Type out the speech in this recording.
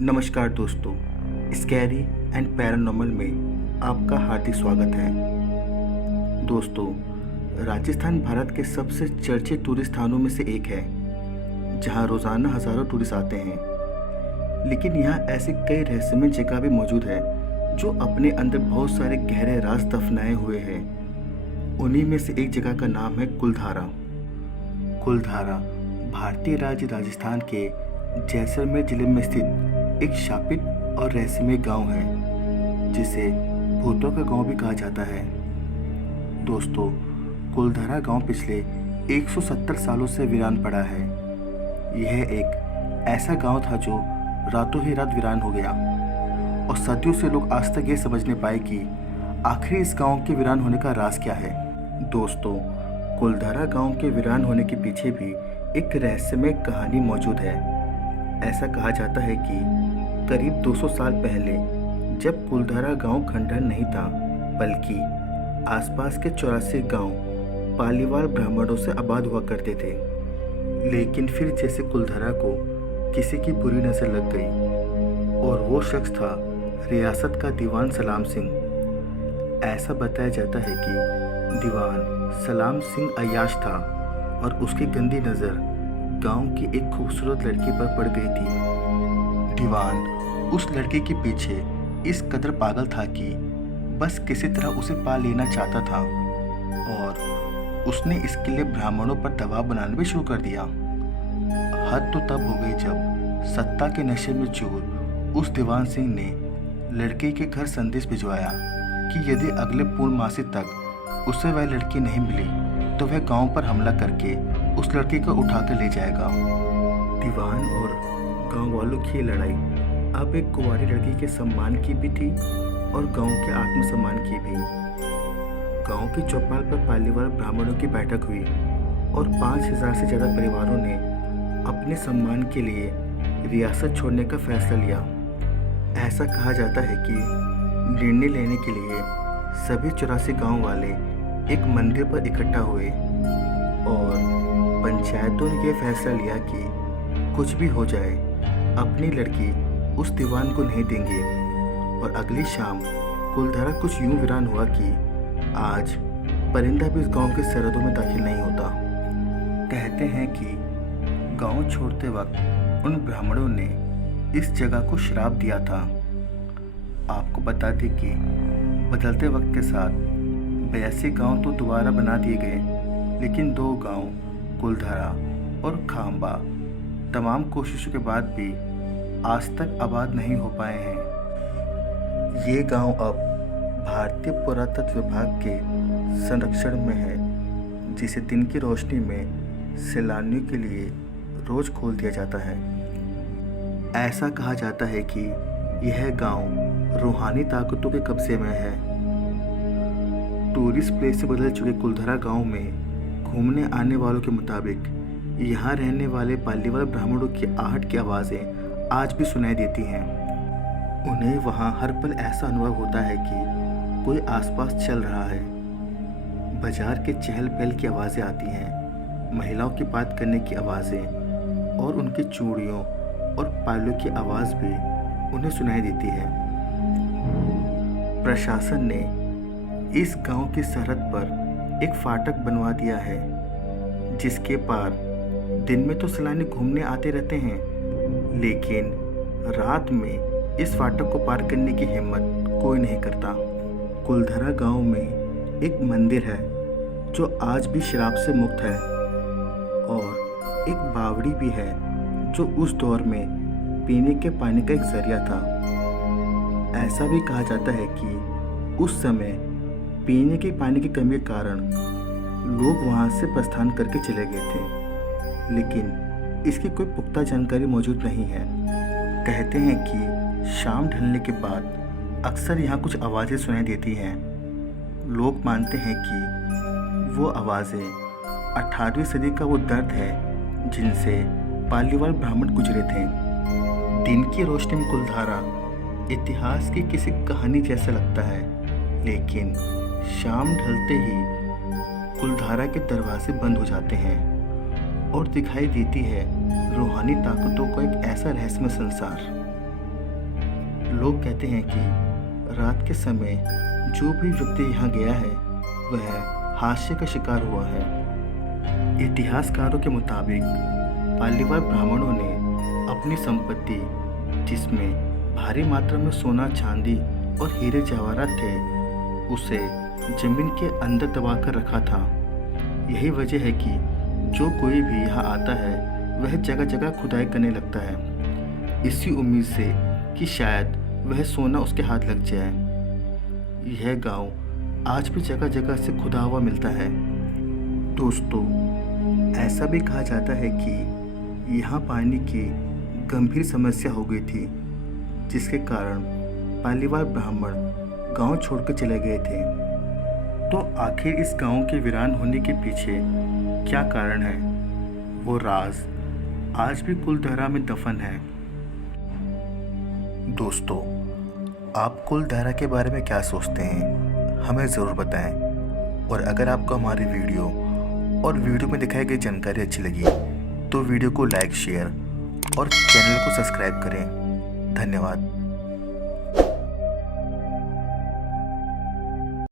नमस्कार दोस्तों, scary and paranormal में आपका हार्दिक स्वागत है। दोस्तों, राजस्थान भारत के सबसे चर्चित टूरिस्ट स्थानों में से एक है, जहां रोज़ाना हज़ारों टूरिस्ट आते हैं। लेकिन यहाँ ऐसी कई रहस्यमय जगह भी मौजूद है जो अपने अंदर बहुत सारे गहरे राज दफनाए हुए हैं। उन्हीं में से एक जगह का नाम है कुलधारा। कुलधारा भारतीय राज्य राजस्थान के जैसलमेर जिले में स्थित एक शापित और रहस्यमय गांव है, जिसे भूतों का गांव भी कहा जाता है। दोस्तों, कुलधारा गांव पिछले 170 सालों से वीरान पड़ा है। यह एक ऐसा गांव था जो रातों ही रात वीरान हो गया, और सदियों से लोग आज तक ये समझने पाए कि आखिर इस गांव के वीरान होने का राज क्या है। दोस्तों, कुलधारा गांव के वीरान होने के पीछे भी एक रहस्यमय कहानी मौजूद है। ऐसा कहा जाता है कि करीब 200 साल पहले, जब कुलधारा गांव खंडहर नहीं था बल्कि आसपास के 84 गांव पालीवाल ब्राह्मणों से आबाद हुआ करते थे। लेकिन फिर जैसे कुलधारा को किसी की बुरी नज़र लग गई, और वो शख्स था रियासत का दीवान सलाम सिंह। ऐसा बताया जाता है कि दीवान सलाम सिंह अय्याश था, और उसकी गंदी नज़र गांव की एक खूबसूरत लड़की पर पड़ गई थी। दीवान उस लड़की के पीछे इस कदर पागल था कि बस किसी तरह उसे पा लेना चाहता था, और उसने इसके लिए ब्राह्मणों पर दबाव बनाना भी शुरू कर दिया। हद तो तब हो गई जब सत्ता के नशे में चूर उस दीवान सिंह ने लड़की के घर संदेश भिजवाया कि यदि अगले पूर्णमासी तक उसे वह लड़की नहीं मिली तो वह गांव पर हमला करके उस लड़की को उठाकर ले जाएगा। दीवान और गांव वालों की ये लड़ाई अब एक कुंवारी लड़की के सम्मान की भी थी और गांव के आत्मसम्मान की भी। गांव की चौपाल पर पालीवाल ब्राह्मणों की बैठक हुई, और 5000 से ज़्यादा परिवारों ने अपने सम्मान के लिए रियासत छोड़ने का फैसला लिया। ऐसा कहा जाता है कि निर्णय लेने के लिए सभी 84 गांव वाले एक मंदिर पर इकट्ठा हुए, और पंचायतों ने यह फैसला लिया कि कुछ भी हो जाए, अपनी लड़की उस दीवान को नहीं देंगे। और अगली शाम कुलधारा कुछ यूं वीरान हुआ कि आज परिंदा भी इस गांव के सरहदों में दाखिल नहीं होता। कहते हैं कि गांव छोड़ते वक्त उन ब्राह्मणों ने इस जगह को श्राप दिया था। आपको बता दें कि बदलते वक्त के साथ 82 गांव तो दोबारा बना दिए गए, लेकिन 2 गांव कुलधारा और खांबा तमाम कोशिशों के बाद भी आज तक आबाद नहीं हो पाए हैं। ये गांव अब भारतीय पुरातत्व विभाग के संरक्षण में है, जिसे दिन की रोशनी में सैलानियों के लिए रोज खोल दिया जाता है। ऐसा कहा जाता है कि यह गांव रूहानी ताकतों के कब्जे में है। टूरिस्ट प्लेस से बदल चुके कुलधारा गांव में घूमने आने वालों के मुताबिक यहाँ रहने वाले पालीवाल ब्राह्मणों की आहट की आवाज़ें आज भी सुनाई देती हैं। उन्हें वहाँ हर पल ऐसा अनुभव होता है कि कोई आसपास चल रहा है। बाजार के चहल पहल की आवाज़ें आती हैं, महिलाओं की बात करने की आवाज़ें, और उनकी चूड़ियों और पायलों की आवाज़ भी उन्हें सुनाई देती है। प्रशासन ने इस गांव की सरहद पर एक फाटक बनवा दिया है, जिसके पार दिन में तो सैलानी घूमने आते रहते हैं, लेकिन रात में इस फाटक को पार करने की हिम्मत कोई नहीं करता। कुलधारा गांव में एक मंदिर है जो आज भी शराब से मुक्त है, और एक बावड़ी भी है जो उस दौर में पीने के पानी का एक जरिया था। ऐसा भी कहा जाता है कि उस समय पीने के पानी की कमी के कारण लोग वहां से प्रस्थान करके चले गए थे, लेकिन इसकी कोई पुख्ता जानकारी मौजूद नहीं है। कहते हैं कि शाम ढलने के बाद अक्सर यहाँ कुछ आवाज़ें सुनाई देती हैं। लोग मानते हैं कि वो आवाज़ें 18वीं सदी का वो दर्द है जिनसे पालीवाल ब्राह्मण गुजरे थे। दिन की रोशनी में कुलधारा इतिहास की किसी कहानी जैसा लगता है, लेकिन शाम ढलते ही कुलधारा के दरवाजे बंद हो जाते हैं और दिखाई देती है रूहानी ताकतों का एक ऐसा रहस्यमय संसार। लोग कहते हैं कि रात के समय जो भी व्यक्ति यहाँ गया है वह हादसे का शिकार हुआ है। इतिहासकारों के मुताबिक पालीवाल ब्राह्मणों ने अपनी संपत्ति, जिसमें भारी मात्रा में सोना, चांदी और हीरे जवाहरात थे, उसे जमीन के अंदर दबा कर रखा था। यही वजह है कि जो कोई भी यहाँ आता है वह जगह जगह खुदाई करने लगता है, इसी उम्मीद से कि शायद वह सोना उसके हाथ लग जाए। यह गांव आज भी जगह जगह से खुदा हुआ मिलता है। दोस्तों, ऐसा भी कहा जाता है कि यहाँ पानी की गंभीर समस्या हो गई थी, जिसके कारण पालीवाल ब्राह्मण गांव छोड़कर चले गए थे। तो आखिर इस गांव के वीरान होने के पीछे क्या कारण है? वो राज आज भी कुलधारा में दफन है। दोस्तों, आप कुलधारा के बारे में क्या सोचते हैं, हमें ज़रूर बताएं। और अगर आपको हमारी वीडियो और वीडियो में दिखाई गई जानकारी अच्छी लगी तो वीडियो को लाइक, शेयर और चैनल को सब्सक्राइब करें। धन्यवाद।